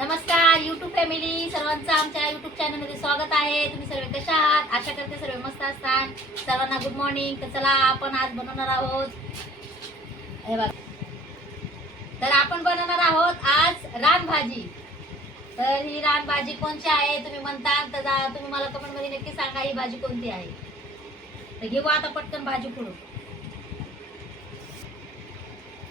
नमस्कार YouTube family सर्वांचं आमच्या युट्यूब चॅनलमध्ये स्वागत आहे. तुम्ही सर्व कशा आहात? आशा करते सर्व मस्त असतात. सर्वांना गुड मॉर्निंग तर चला आपण आज बनवणार आहोत. हे बघा. तर आपण बनवणार आहोत आज रानभाजी तर ही रानभाजी कोणची आहे? तुम्ही म्हणता तर जा- तुम्ही मला कमेंटमध्ये नक्की सांगा ही भाजी कोणती आहे? तर घेऊ आता पटकन भाजी पुढून.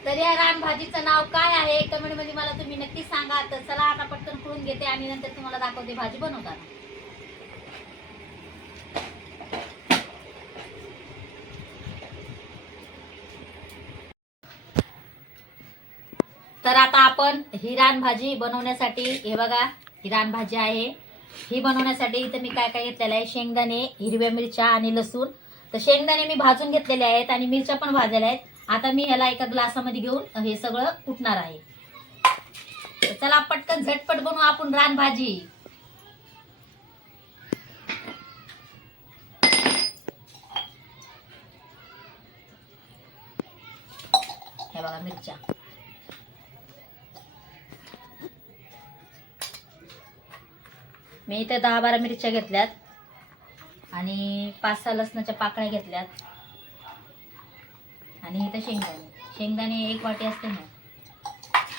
तर या रानभाजीचं नाव काय आहे? कमेंटमध्ये मला तुम्ही नक्की सांगा. तर चला आता पटकन करून घेते आणि नंतर तुम्हाला दाखवते भाजी बनवताना. तर आता आपण ही रानभाजी बनवण्यासाठी हे बघा ही रानभाजी आहे. ही बनवण्यासाठी इथं मी काय काय घेतलेलं आहे? शेंगदाणे हिरव्या मिरच्या आणि लसूण. तर शेंगदाणे मी भाजून घेतलेले आहेत आणि मिरच्या पण भाजलेल्या आहेत. आता मी ह्याला एका ग्लासामध्ये घेऊन हे सगळं कुटणार आहे. चला पटकन झटपट बनवू आपण रानभाजी. हे बघा मिरच्या. मी इथे दहा बारा मिरच्या घेतल्यात आणि पाच सहा लसणाच्या पाकळ्या घेतल्यात. आणि इथं शेंगदाणे. शेंगदाणे एक वाटी असते ना.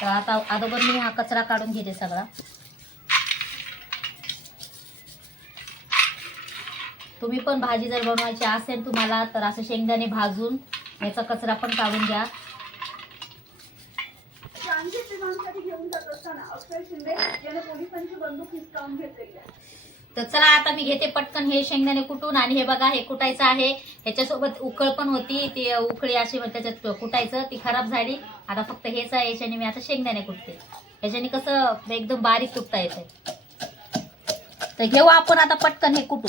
तर आता अगोदर मी हा कचरा काढून घेते सगळा. तुम्ही पण भाजी जर बनवायची असेल तुम्हाला तर असं शेंगदाणे भाजून याचा कचरा पण काढून घ्या. घेऊन जात असताना अक्षय शिंदे याने पोलिसांची बंदूक हिसकावून घेतलेली आहे. तर चला आता मी घेते पटकन हे शेंगदाणे कुटून आणि हे बघा हे कुटायचं आहे. ह्याच्यासोबत उकळ पण होती ती उकळी अशी त्याच्यात कुटायचं ती खराब झाली. आता फक्त हेच आहे याच्याने मी आता शेंगदाणे कुटते. ह्याच्याने कसं एकदम बारीक कुटता येते तर घेऊ आपण आता पटकन हे कुटू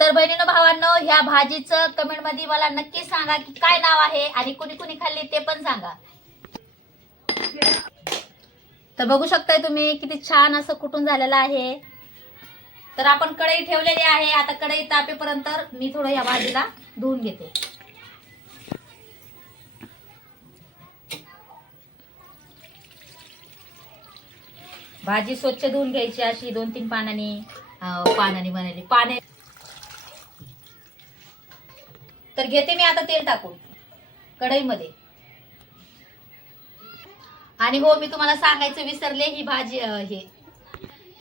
तर बहिणीनं भावांनो ह्या भाजीचं कमेंटमध्ये मला नक्की सांगा की काय नाव आहे आणि कुणी कुणी खाल्ली ते पण सांगा. तर बघू शकताय तुम्ही किती छान असं कुठून झालेलं आहे. तर आपण कढई ठेवलेली आहे. आता कढई तापेपर्यंत मी थोडं या भाजीला धुवून घेते. भाजी स्वच्छ धुवून घ्यायची अशी दोन तीन पानांनी पानांनी बनवली. पाने तर घेते मी आता तेल टाकून कढईमध्ये. आणि हो मी तुम्हाला सांगायचं विसरले ही भाजी हे.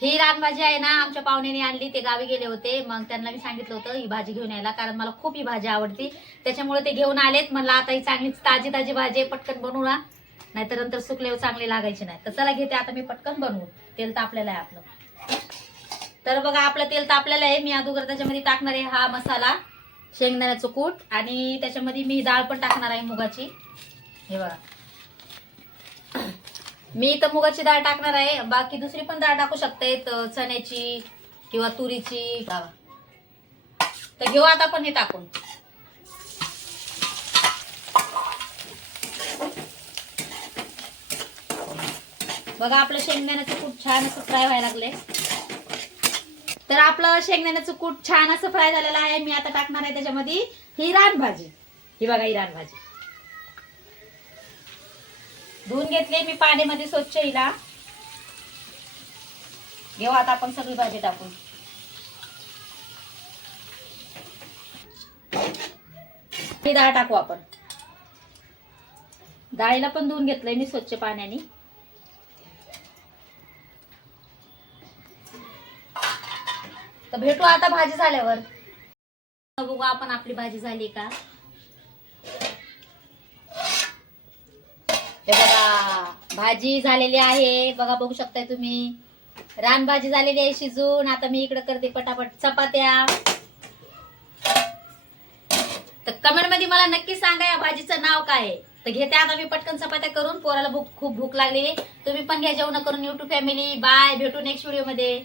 ही रानभाजी आहे ना आमच्या पाहुण्याने आणली ते गावी गेले होते. मग त्यांना मी सांगितलं होतं ही भाजी घेऊन यायला कारण मला खूप ही भाजी आवडती. त्याच्यामुळे ते घेऊन आलेत. म्हणलं आता ही चांगली ताजी ताजी भाजी आहे, पटकन बनवू ना. नाहीतर नंतर सुकल्यावर चांगली लागायची नाही. तर चला घेते आता मी पटकन बनवू तेल तापलेलं आहे आपलं. तर बघा आपलं तेल तापलेलं आहे. मी अगोदर त्याच्यामध्ये टाकणार आहे हा मसाला शेंगदाण्याचं कूट. आणि त्याच्यामध्ये मी डाळ पण टाकणार आहे मुगाची. हे बघा. मी इथं मुगाची डाळ टाकणार आहे. बाकी दुसरी पण डाळ टाकू शकते चण्याची किंवा तुरीची. तर घेऊ आता पण हे टाकून. बघा आपलं शेंगदाण्याचं कूट छान असं फ्राय व्हायला लागले तर आपलं शेंगदाण्याचं कूट छान असं फ्राय झालेलं आहे. मी आता टाकणार आहे त्याच्यामध्ये ही रानभाजी ही बघा ही रानभाजी धुवून घेतले मी पाण्यामध्ये स्वच्छ हिला. घेऊ आता आपण सगळी भाजी टाकून. ही डाळ टाकू आपण. डाळीला पण धुवून घेतलंय मी स्वच्छ पाण्याने. तर भेटू आता भाजी झाल्यावर. बघू आपण आपली भाजी झाली का? हे बघा भाजी झालेली आहे. बघा बघू शकताय तुम्ही. रानभाजी झालेली आहे शिजून. आता मी इकडे करते पटापट चपात्या. तर कमेंटमध्ये मला नक्की सांगा या भाजीचं नाव काय आहे. तर घेते आता मी पटकन चपात्या करून. पोराला भूक खूप भूक लागली तुम्ही पण घ्या जेवण करून. युट्यूब फॅमिली बाय भेटू नेक्स्ट व्हिडिओमध्ये.